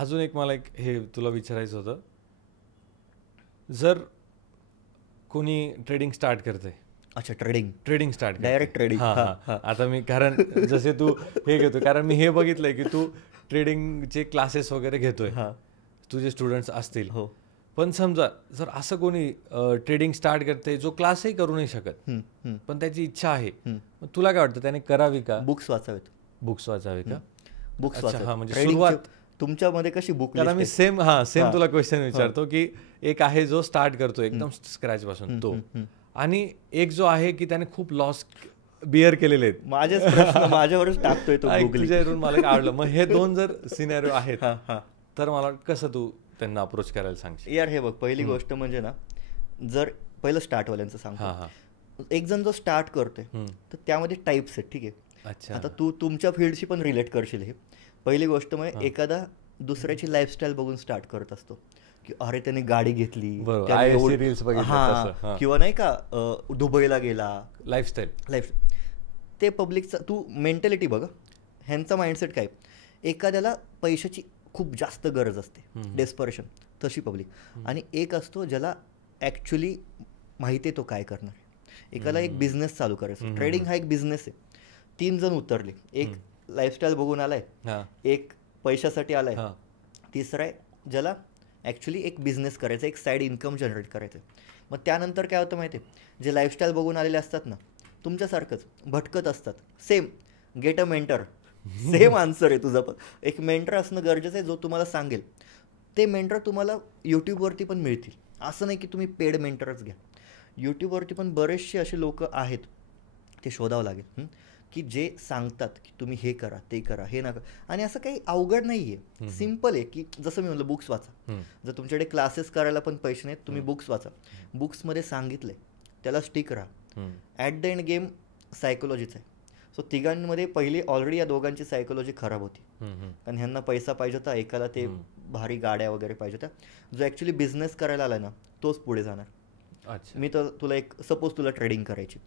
अजून एक मला एक हे तुला विचारायचं होतं, जर कोणी ट्रेडिंग स्टार्ट करते. अच्छा, ट्रेडिंग स्टार्ट डायरेक्ट ट्रेडिंग. हां, आता मी कारण जसे तू हे घेतो, कारण मी हे बघितलंय की तू ट्रेडिंगचे क्लासेस वगैरे घेतोय, तुझे स्टुडंट्स असतील. हो. पण समजा जर असं कोणी ट्रेडिंग स्टार्ट करते जो क्लासही करू नाही शकत, पण त्याची इच्छा आहे, मग तुला काय वाटतं त्याने करावी का? बुक्स वाचावेत का? बुक्स वाचावेत. म्हणजे सुरुवात तुमच्यामध्ये कशी बुक? त्याला मी सेम तुला क्वेश्चन विचारतो की एक आहे जो स्टार्ट करतो एकदम स्क्रॅच पासून तो, आणि एक जो आहे की त्याने खूप लॉस बिअर केलेले आहेत. माझ्यावरच टाकतोय तो. तुझ्यावरून मला आवडलं. मग हे दोन जर सिनेरिओ आहेत तर मला कसं तू त्यांना अप्रोच करायला सांगशील? यार हे बघ, पहिली गोष्ट म्हणजे ना, जर पहिलं स्टार्टवाल्यांचं सांगतो, एक जण जो स्टार्ट करतोय तर त्यामध्ये टाईप्स आहेत. ठीक आहे, आता तू तुमच्या फील्डशी पण रिलेट करशील हे. पहिली गोष्ट म्हणजे एखादा दुसऱ्याची लाईफस्टाईल बघून स्टार्ट करत असतो की अरे त्याने गाडी घेतली, किंवा नाही का दुबईला गेला, लाईफस्टाईल. ते पब्लिकचा तू मेंटॅलिटी बघ, ह्यांचा माइंडसेट काय. एखाद्याला पैशाची खूप जास्त गरज असते, डेस्परेशन, तशी पब्लिक. आणि एक असतो ज्याला ॲक्च्युली माहिती आहे तो काय करणार. एकाला एक बिझनेस चालू करायचा, ट्रेडिंग हा एक बिझनेस आहे. 3 जण उतरले, एक लाईफस्टाईल बघून आलाय, एक पैशासाठी आलाय, तिसरा आहे ज्याला ॲक्च्युली एक बिझनेस करायचा, एक साईड इन्कम जनरेट करायचं. मग त्यानंतर काय होतं माहिती आहे, जे लाईफस्टाईल बघून आलेले असतात ना, तुमच्यासारखंच भटकत असतात. Same get a mentor, same answer आहे तुझा. पण एक मेंटर असणं गरजेचं आहे जो तुम्हाला सांगेल. ते मेंटर तुम्हाला यूट्यूबवरती पण मिळतील, असं नाही की तुम्ही पेड मेंटरच घ्या. यूट्यूबवरती पण बरेचसे असे लोक आहेत, ते शोधावं लागेल की जे सांगतात की तुम्ही हे करा, ते करा, हे नका. आणि असं काही अवघड नाही आहे, सिम्पल आहे. की जसं मी म्हणलं, बुक्स वाचा. जर तुमच्याकडे क्लासेस करायला पण पैसे नाहीत, तुम्ही बुक्स वाचा. बुक्समध्ये सांगितलंय त्याला स्टिक राहा. ॲट द एंड गेम सायकोलॉजीचा आहे. सो तिघांमध्ये पहिली ऑलरेडी या दोघांची सायकोलॉजी खराब होती, कारण ह्यांना पैसा पाहिजे होता, एकाला ते भारी गाड्या वगैरे पाहिजे होत्या. जो ॲक्च्युली बिझनेस करायला आला ना, तोच पुढे जाणार. मी तर तुला एक सपोज तुला ट्रेडिंग करायची,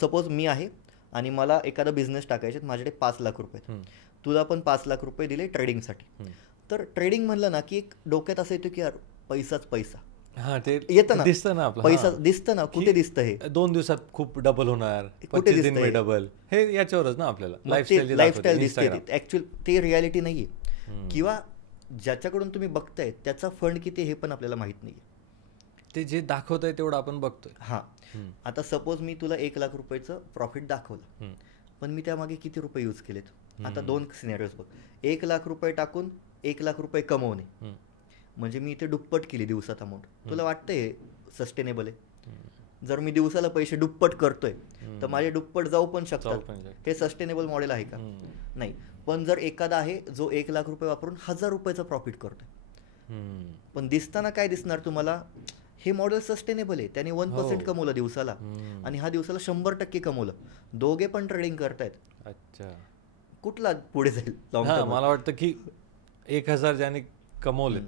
सपोज मी आहे आणि मला एखादा बिझनेस टाकायचे, माझ्याकडे 5 लाख रुपये आहेत. तुला पण 5 लाख रुपये दिले ट्रेडिंगसाठी. तर ट्रेडिंग म्हणलं ना की एक डोक्यात असं येतं की यार पैसाच पैसा येतं ना, दिसतं ना, पैसा दिसतं ना. कुठे दिसतं हे? 2 दिवसात खूप डबल होणार, कुठे दिसतं डबल, हे याच्यावरच ना आपल्याला लाईफस्टाईल दिसते. ऍक्च्युअली ते रियालिटी नाहीये, किंवा ज्याच्याकडून तुम्ही बघताय त्याचा फंड किती हे पण आपल्याला माहित नाहीये. ते जे दाखवतंय तेवढं आपण बघतोय. आता सपोज मी तुला 1 लाख रुपयाचं प्रॉफिट दाखवलं, पण मी त्यामागे किती रुपये यूज केलेत. आता 2 सिनेरियोज बघ. 1 लाख रुपये टाकून 1 लाख रुपये कमवणे, म्हणजे मी इथे दुप्पट केली दिवसात अमाऊंट. तुला वाटतंय सस्टेनेबल आहे? जर मी दिवसाला पैसे दुप्पट करतोय तर माझे दुप्पट जाऊ पण शकतात. हे सस्टेनेबल मॉडेल आहे का? नाही. पण जर एखादा आहे जो 1 लाख रुपये वापरून 1000 रुपयाचं प्रॉफिट करतोय, पण दिसताना काय दिसणार तुम्हाला? हे मॉडेल सस्टेनेबल आहे, त्याने 1% कमवलं दिवसाला, आणि हा दिवसाला 100% कमवलं. दोघे पण ट्रेडिंग करतायत. कुठला पुढे जाईल? मला वाटतं की 1000 ज्याने कमवले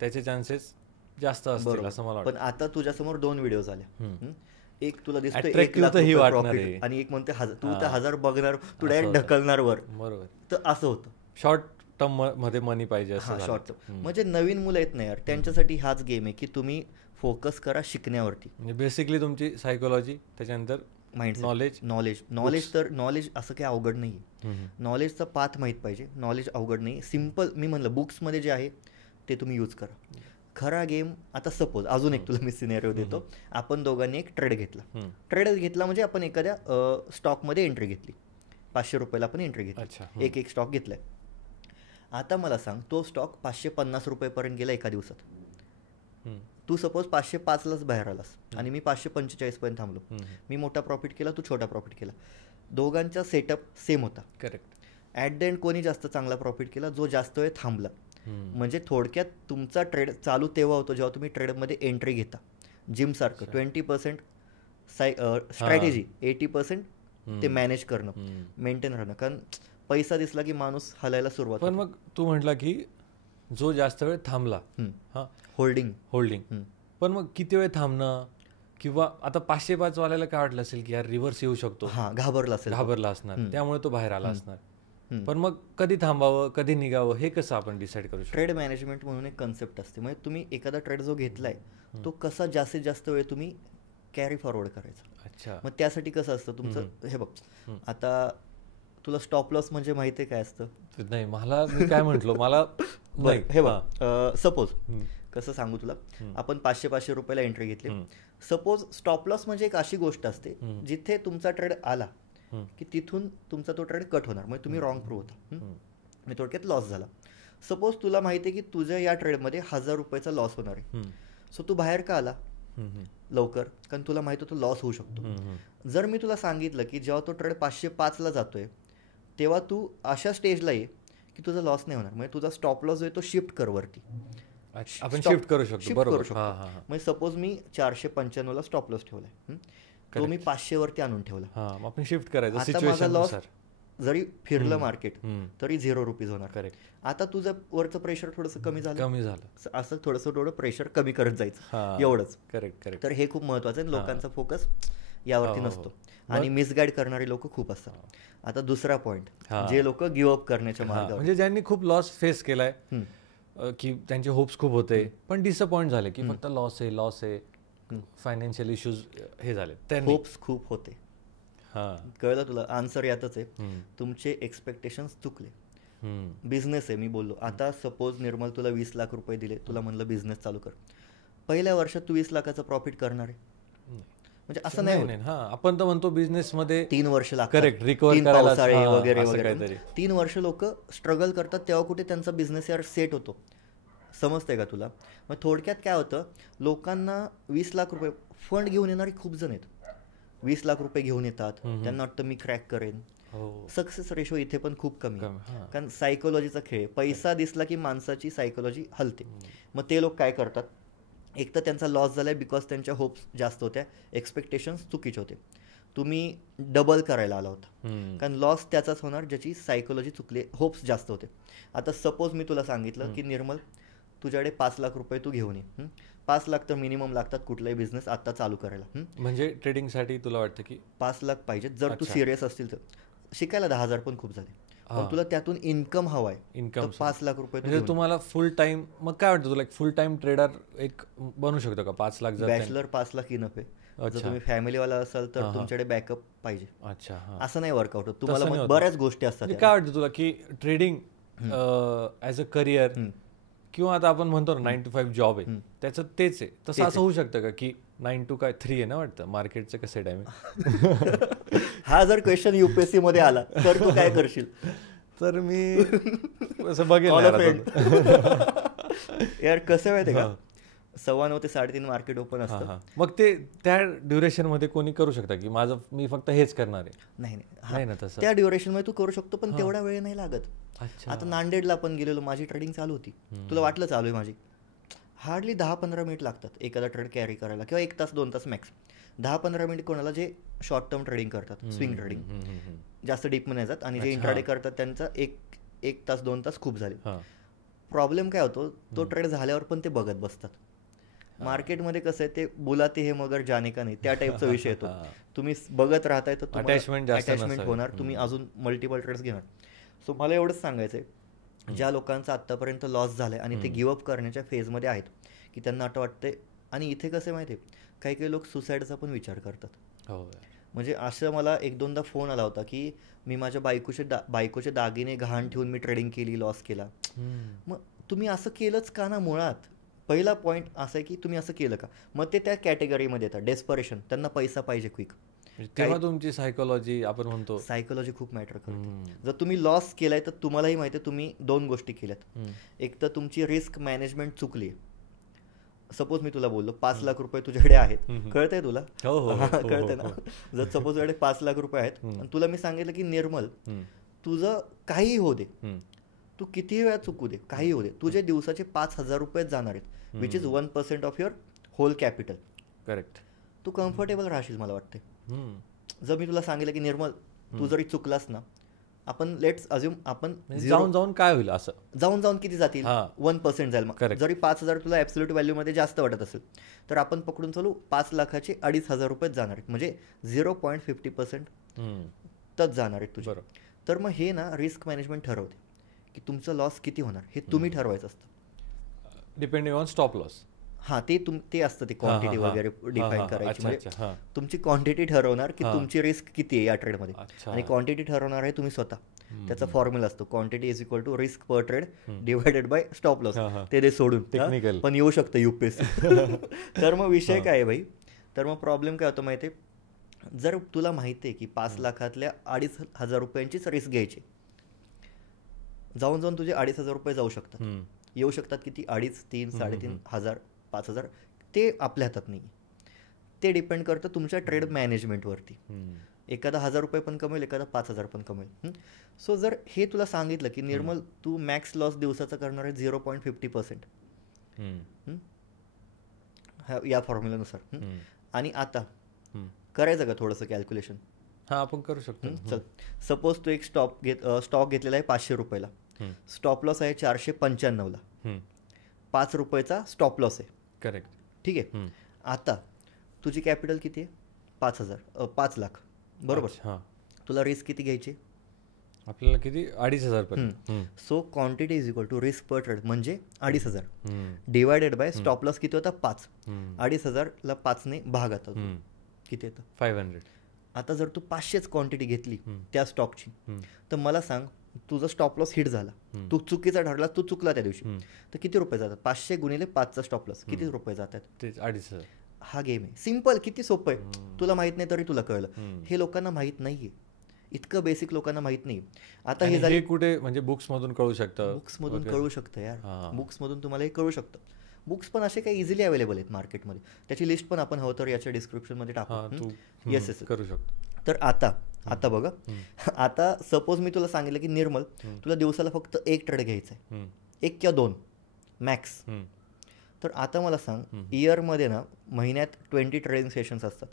त्याचे चान्सेस जास्त असतील असं मला वाटतं. पण आता तुझ्यासमोर 2 व्हिडिओ झाल्या. एक तुला दिसतोय 1 लाख प्रॉफिट, आणि एक म्हणते तू तर 1000 बघणार, तू डायरेक्ट ढकलणार वर. बरोबर. तर असं होतं. शॉर्ट टर्म मध्ये मनी पाहिजे असं. शॉर्ट टर्म म्हणजे नवीन मुलं येत नाही यार, त्यांच्यासाठी हाच गेम आहे की तुम्ही फोकस करा शिकण्यावरती. म्हणजे बेसिकली तुमची सायकोलॉजी, त्याच्यानंतर माइंड, नॉलेज. तर नॉलेज असं काही अवघड नाही. नॉलेजचा पाथ माहीत पाहिजे. नॉलेज अवघड नाही, सिम्पल. मी म्हणलं बुक्समध्ये जे आहे ते तुम्ही यूज करा. खरा गेम, आता सपोज अजून एक तुला मी सिनेरिओ देतो. आपण दोघांनी एक ट्रेड घेतला म्हणजे आपण एखाद्या स्टॉकमध्ये एंट्री घेतली. 500 रुपयाला आपण एंट्री घेतली, एक स्टॉक घेतलाय. आता मला सांग, तो स्टॉक 550 रुपयेपर्यंत गेला एका दिवसात. तू सपोज 505लाच बाहेर आलास आणि मी 545 पर्यंत थांबलो. मी मोठा प्रॉफिट केला, तू छोटा प्रॉफिट केला. दोघांचा सेटअप सेम होता. करेक्ट. ॲट द एंड कोणी जास्त चांगला प्रॉफिट केला? जो जास्त वेळ थांबला. म्हणजे थोडक्यात तुमचा ट्रेड चालू तेव्हा होतो जेव्हा तुम्ही ट्रेडमध्ये एंट्री घेता. जिमसारखं 20% स्ट्रॅटेजी, 80% ते मॅनेज करणं, मेंटेन राहणं. कारण पैसा दिसला की माणूस हलायला सुरुवात. पण मग तू म्हटला की जो जास्त वेळ थांबला, होल्डिंग, पण मग किती वेळ थांबणं, किंवा आता 505 वाल्याला काय वाटलं असेल की यार रिव्हर्स येऊ शकतो, घाबरला असणार, त्यामुळे तो बाहेर आला असणार. पण मग कधी थांबावं कधी निघावं हे कसं आपण डिसाईड करू शकतो? ट्रेड मॅनेजमेंट म्हणून एक कन्सेप्ट असते. म्हणजे तुम्ही एखादा ट्रेड जो घेतलाय तो कसा जास्तीत जास्त वेळ तुम्ही कॅरी फॉरवर्ड करायचा. अच्छा. मग त्यासाठी कसं असतं तुमचं, हे बघ आता तुला स्टॉप लॉस म्हणजे माहिती आहे काय असतं? नाही, मला मी काय म्हटलो मला हे बघ, सपोज कसं सांगू तुला, आपण 500 रुपयाला एंट्री घेतली. सपोज स्टॉप लॉस म्हणजे एक अशी गोष्ट असते जिथे तुमचा ट्रेड आला की तिथून तुमचा तो ट्रेड कट होणार, म्हणजे तुम्ही रॉंग प्रूव्ह होता, म्हणजे थोडक्यात लॉस झाला. सपोज तुला माहिती आहे की तुझ्या या ट्रेडमध्ये 1000 रुपयाचा लॉस होणार आहे. सो तू बाहेर का आला लवकर? कारण तुला माहिती तो लॉस होऊ शकतो. जर मी तुला सांगितलं की जेव्हा तो ट्रेड 505ला जातोय तेव्हा तू अशा स्टेजला ये की तुझा लॉस नाही होणार, म्हणजे तुझा स्टॉप लॉस जो आहे तो शिफ्ट कर वरती. आपण शिफ्ट करू शकतो. म्हणजे सपोज मी 495ला स्टॉप लॉस ठेवलाय, तो मी 500 वरती आणून ठेवला. आपण शिफ्ट करायचं. आता माझा लॉस जरी फिरलं मार्केट तरी 0 रुपीज होणार. करेक्ट. आता तुझं वरचं प्रेशर थोडंसं कमी झालं, असं थोडं प्रेशर कमी करत जायचं, एवढंच. करेक्ट. तर हे खूप महत्वाचं आहे. लोकांचा फोकस यावरती नसतो आणि मिसगाईड करणारी लोक खूप असतात. आता दुसरा पॉइंट, जे लोक गिव्ह अप करण्याच्या मार्गावर, म्हणजे ज्यांनी खूप लॉस फेस केलाय की त्यांचे होप्स खूप होते पण डिसअपॉइंट झाले की फक्त लॉस आहे फायनान्शियल इश्यूज हे झाले. होप्स खूप होते. कळलं तुला? आन्सर यातच आहे, तुमचे एक्सपेक्टेशन्स चुकले. बिझनेस आहे, मी बोललो आता सपोज निर्मल तुला 20 लाख रुपये दिले, तुला म्हणलं बिझनेस चालू कर. पहिल्या वर्षात तू 20 लाखाचं प्रॉफिट करणार आहे? म्हणजे असं नाही. आपण तर म्हणतो बिझनेस मध्ये 3 वर्ष लागतात. करेक्ट. रिकव्हर करायला वगैरे 3 वर्ष लोक स्ट्रगल करतात, तेव्हा कुठे त्यांचा बिझनेस यार सेट होतो. समजतंय का तुला? मग थोडक्यात काय होतं, लोकांना 20 लाख रुपये फंड घेऊन येणारी खूप जण आहेत. 20 लाख रुपये घेऊन येतात, त्यांना वाटतं मी क्रॅक करेन. सक्सेस रेशो इथे पण खूप कमी, कारण सायकोलॉजीचा खेळ. पैसा दिसला की माणसाची सायकोलॉजी हलते. मग ते लोक काय करतात, एक तर त्यांचा लॉस झालाय बिकॉज त्यांच्या होप्स जास्त होत्या, एक्सपेक्टेशन्स चुकीचे होते. तुम्ही डबल करायला आला होता, कारण लॉस त्याचाच होणार ज्याची सायकोलॉजी चुकली, होप्स जास्त होते. आता सपोज मी तुला सांगितलं की निर्मल तुझ्याकडे 5 लाख रुपये तू घेऊन ये. 5 लाख तर मिनिमम लागतात कुठलाही बिझनेस आता चालू करायला. म्हणजे ट्रेडिंगसाठी तुला वाटतं की 5 लाख पाहिजेत. जर तू सिरियस असतील तर. शिकायला 10,000 पण खूप झाले, पण तुला त्यातून इन्कम हवाय, इन्कम 5 लाख रुपये. म्हणजे तुम्हाला फुल टाइम, मग काय वाटतं तुला फुल टाइम ट्रेडर एक बनू शकतो का 5 लाख? बॅचलर 5 लाख इनफ आहे. जर तुम्ही फॅमिलीवाला असाल तर तुमच्याकडे बॅकअप पाहिजे. अच्छा. असं नाही वर्कआउट होत तुम्हाला, बऱ्याच गोष्टी असतात. काय वाटतं तुला की ट्रेडिंग ॲज अ करिअर किंवा आता आपण म्हणतो ना 9 to 5 जॉब आहे, त्याचं तेच आहे, तसं असं होऊ शकतं का की 9 to 3 आहे ना वाटतं मार्केटचं कसं टाइम आहे? हा जर क्वेश्चन UPSC मध्ये आला तर तू काय करशील? तर मी असं बघेल यार, कसं माहिती का, 9:15 ते 3:30 मार्केट ओपन असतं. मग ते त्या ड्युरेशन मध्ये कोणी करू शकता की मी फक्त हेच करणार आहे? नाही ना, तसं त्या ड्युरेशन मध्ये तू करू शकतो, पण तेवढा वेळ नाही लागत. आता नांदेडला आपण गेलेलो, माझी ट्रेडिंग चालू होती, तुला वाटलं चालू आहे माझी, हार्डली 10-15 मिनिट लागतात एखादा ट्रेड कॅरी करायला, किंवा 1 तास 2 तास मॅक्स. 10-15 मिनिट कोणाला जे शॉर्ट टर्म ट्रेडिंग करतात, स्विंग ट्रेडिंग, जास्त डीप मध्ये जातात, आणि जे इंट्राडे करतात त्यांचा 1 तास 2 तास खूप झाले. प्रॉब्लेम काय होतो, तो ट्रेड झाल्यावर पण ते बघत बसतात. मार्केटमध्ये कसं आहे, ते बुलाते हे मगर जाने का नाही, त्या टाईपचा विषय येतो. तुम्ही बघत राहताय तर अटॅचमेंट होणार, तुम्ही अजून मल्टिपल ट्रेड्स घेणार. सो मला एवढंच सांगायचं आहे, ज्या लोकांचा आत्तापर्यंत लॉस झालाय आणि ते गिव्हअप करण्याच्या फेजमध्ये आहेत, की त्यांना आता वाटतंय, आणि इथे कसं माहिती आहे, काही लोक सुसाईडचा पण विचार करतात. म्हणजे असं मला 1-2दा फोन आला होता की मी माझ्या बायकोचे दागिने गहाण ठेवून मी ट्रेडिंग केली, लॉस केला. मग तुम्ही असं केलंच का ना? मुळात पहिला पॉईंट असा आहे की तुम्ही असं केलं का? मग ते त्या कॅटेगरीमध्ये येतात, डेस्परेशन, त्यांना पैसा पाहिजे क्विक. तेव्हा तुमची सायकोलॉजी, आपण म्हणतो सायकोलॉजी खूप मॅटर करते. जर तुम्ही लॉस केलाय तर तुम्हालाही माहिती आहे तुम्ही 2 गोष्टी केल्यात. एक तर तुमची रिस्क मॅनेजमेंट चुकली. सपोज मी तुला बोललो 5 लाख रुपये तुझ्याकडे आहेत, कळतंय तुला? कळतंय ना? जर सपोज तुझ्याकडे 5 लाख रुपये आहेत आणि तुला मी सांगितलं की निर्मल तुझं काहीही हो दे, तू कितीही वेळा चुकू दे, काही हो दे, तुझे दिवसाचे 5,000 रुपये जाणार आहेत, which is 1% of your whole capital. Correct. तू कम्फर्टेबल राहशील मला वाटते. जर मी तुला सांगितलं की निर्मल तू जरी चुकलास ना, आपण लेट्स अज्युम आपण जाऊन काय होईल, असं जाऊन किती जातील, 1% जाईल. मग जरी 5,000 तुला ॲब्सोल्यूट व्हॅल्यू मध्ये जास्त वाटत असेल तर आपण पकडून चालू 5 लाखाचे 2,500 रुपये जाणार आहेत, म्हणजे 0.50% तच जाणार आहेत तुझे. तर मग हे ना रिस्क मॅनेजमेंट ठरवते की तुमचं लॉस किती होणार हे तुम्ही ठरवायचं असतं डिपेंडिंग ऑन स्टॉप लॉस. हां, ते असतं ते क्वांटिटी वगैरे डिफाईन करायची. म्हणजे तुमची क्वांटिटी ठरवणार की तुमची रिस्क किती आहे या ट्रेडमध्ये, आणि क्वांटिटी ठरवणार आहे तुम्ही स्वतः. त्याचा फॉर्म्युला असतो quantity is equal to risk per trade divided by stop loss. ते सोडून टेक्निकल पण येऊ शकतं UPSC. तर मग विषय काय आहे भाई, तर मग प्रॉब्लेम काय होतो माहिती आहे, जर तुला माहिती आहे की 5 लाखातल्या 2,500 रुपयांचीच रिस्क घ्यायची, जाऊन तुझे 2,500 रुपये जाऊ शकतात, येऊ शकतात किती 2,500, 3,000, 3,500, 5,000, ते आपल्या हातात नाही. ते डिपेंड करतं तुमच्या ट्रेड मॅनेजमेंटवरती. एखादा 1,000 रुपये पण कमेल, एखादा 5,000 पण कमेल. सो जर हे तुला सांगितलं की निर्मल तू मॅक्स लॉस दिवसाचा करणार आहे 0.50% या फॉर्म्युल्यानुसार, आणि आता करायचं का थोडंसं कॅल्क्युलेशन? हां, आपण करू शकतो. चल, सपोज तू एक स्टॉक घेतलेला आहे 500 रुपयाला, स्टॉप लॉस आहे 495ला, 5 रुपयाचा स्टॉप लॉस आहे. करेक्ट. ठीक आहे. आता तुझी कॅपिटल किती आहे? 5 लाख, बरोबर. हां, तुला रिस्क किती घ्यायची? आपल्याला किती? 2,500 पर्यंत. So quantity is equal to risk per trade म्हणजे 2,500 डिवायडेड बाय स्टॉप लॉस किती होता? 5. 2,500ला 5ने भाग आता किती येतं? 500. आता जर तू 500च क्वांटिटी घेतली त्या स्टॉकची, तर मला सांग तुझा स्टॉप लॉस हिट झाला, तू चुकीचा ठरला, तू चुकला त्या दिवशी, तर किती रुपये जातात? 500 गुणिले 5चा स्टॉप लॉस किती रुपये जातात? तेच 2,500. हा गेम आहे. सिम्पल, किती सोपं आहे. तुला माहित नाही तरी तुला कळलं. हे लोकांना माहित नाहीये, इतकं बेसिक लोकांना माहित नाही. आता हे कुठे म्हणजे बुक्स मधून कळू शकतं? बुक्स मधून कळू शकतं यार, बुक्स मधून तुम्हाला हे कळू शकतं. बुक्स पण असे काही इझिली अवेलेबल आहेत मार्केटमध्ये, त्याची लिस्ट पण आपण हवं तर याच्या डिस्क्रिप्शनमध्ये टाकू. येस करू शकतो. तर आता बघा, आता सपोज मी तुला सांगितलं की निर्मल तुला दिवसाला फक्त 1 ट्रेड घ्यायचा आहे, 1 किंवा 2 मॅक्स. तर आता मला सांग, इयरमध्ये ना महिन्यात 20 ट्रेडिंग सेशन्स असतात.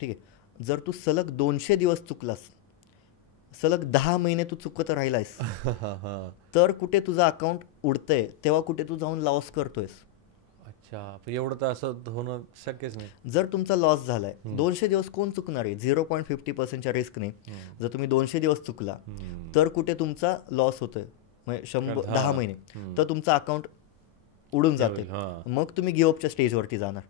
ठीक आहे. जर तू सलग 200 दिवस चुकलास, सलग 10 महिने तू चुकत राहिलायस, तर कुठे तुझं अकाउंट उडतंय, तेव्हा कुठे तू जाऊन लॉस करतोयस. अच्छा, एवढं तर असं होणं शक्यच नाही. जर तुमचा लॉस झालाय, 200 दिवस कोण चुकणार आहे? 0.50%च्या रिस्कने जर तुम्ही 200 दिवस चुकला, तर कुठे तुमचा लॉस होतोय, म्हणजे 10 महिने, तर तुमचं अकाउंट उडून जाते. मग तुम्ही गिव्हअपच्या स्टेजवरती जाणार.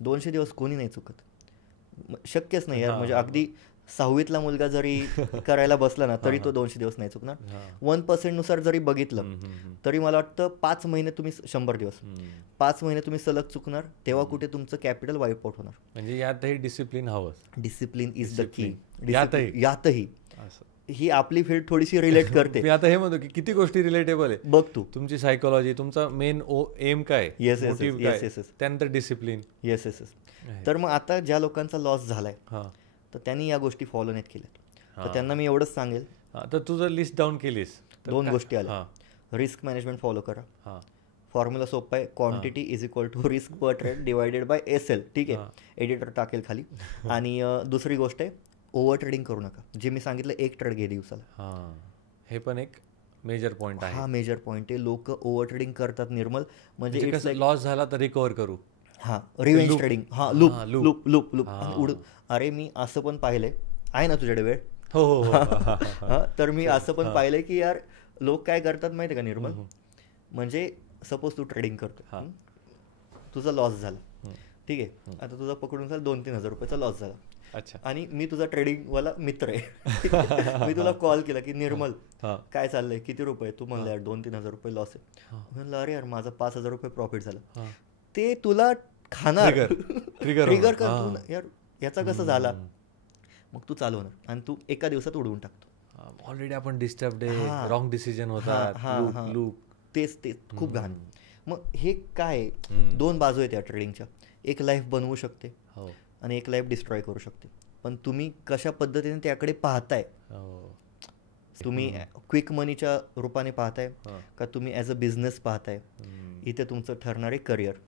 200 दिवस कोणी नाही चुकत, शक्यच नाही यार. म्हणजे अगदी 6वीतला मुलगा जरी करायला बसला ना, तरी तो 200 दिवस नाही चुकणार. 1% नुसार जरी बघितलं तरी मला वाटतं 5 महिने तुम्ही 100 दिवस, 5 महिने तुम्ही सलग चुकणार, तेव्हा कुठे तुमचं कॅपिटल वाईप आउट होणार. म्हणजे यातही डिसिप्लिन हवं. Discipline is the key. यातही ही आपली फील्ड थोडीशी रिलेट करते. मी आता हे म्हणतो की किती गोष्टी रिलेटेबल आहे. बघ तू, तुमची सायकोलॉजी, तुमचा मेन एम काय, मोटिव्ह काय, त्यानंतर डिसिप्लिन. येस. तर मग आता ज्या लोकांचा लॉस झालाय, तर त्यांनी या गोष्टी फॉलो नाहीत केल्या, तर त्यांना मी एवढंच सांगेल. तर तू जर लिस्ट डाऊन केलीस, 2 गोष्टी आल्या. रिस्क मॅनेजमेंट फॉलो करा. फॉर्म्युला सोपा आहे, quantity is equal to risk per trade divided by SL. ठीक आहे, एडिटर टाकेल खाली. आणि दुसरी गोष्ट आहे, ओव्हर ट्रेडिंग करू नका. जे मी सांगितलं 1 ट्रेड घे दिवसाला, हे पण एक मेजर पॉईंट आहे. हा मेजर पॉईंट आहे. लोक ओव्हर ट्रेडिंग करतात निर्मल, म्हणजे लॉस झाला तर रिकव्हर करू. Revenge trading. लूप उडू. अरे मी असं पण पाहिलंय, आहे ना तुझ्याकडे वेळ? हो. तर मी असं पण पाहिलंय की यार लोक काय करतात माहिती आहे का निर्मल, म्हणजे सपोज तू ट्रेडिंग करतो, तुझा लॉस झाला, ठीक आहे. आता तुझा पकडून चाल 2-3 हजार रुपयाचा लॉस झाला. अच्छा. आणि मी तुझा ट्रेडिंगवाला मित्र आहे. मी तुला कॉल केला की निर्मल काय चाललंय, किती रुपये? तू म्हणलं यार 2-3 हजार रुपये लॉस आहे. म्हणलं अरे यार माझा 5,000 रुपये प्रॉफिट झाला. ते तुला खाणार, ट्रिगर कर, यार याचा कसं झाला, मग तू चालू होणार आणि तू एका दिवसात उडवून टाकतो. ऑलरेडी आपण डिस्टर्ब आहे, रॉंग डिसिजन होतात, लूप. तेच खूप घाण. मग हे काय, 2 बाजू आहेत या ट्रेडिंगच्या. एक लाईफ बनवू शकते आणि एक लाईफ डिस्ट्रॉय करू शकते. पण तुम्ही कशा पद्धतीने त्याकडे पाहताय, तुम्ही क्विक मनीच्या रूपाने पाहताय का तुम्ही ॲज अ बिझनेस पाहताय, इथे तुमचं ठरणारे करिअर.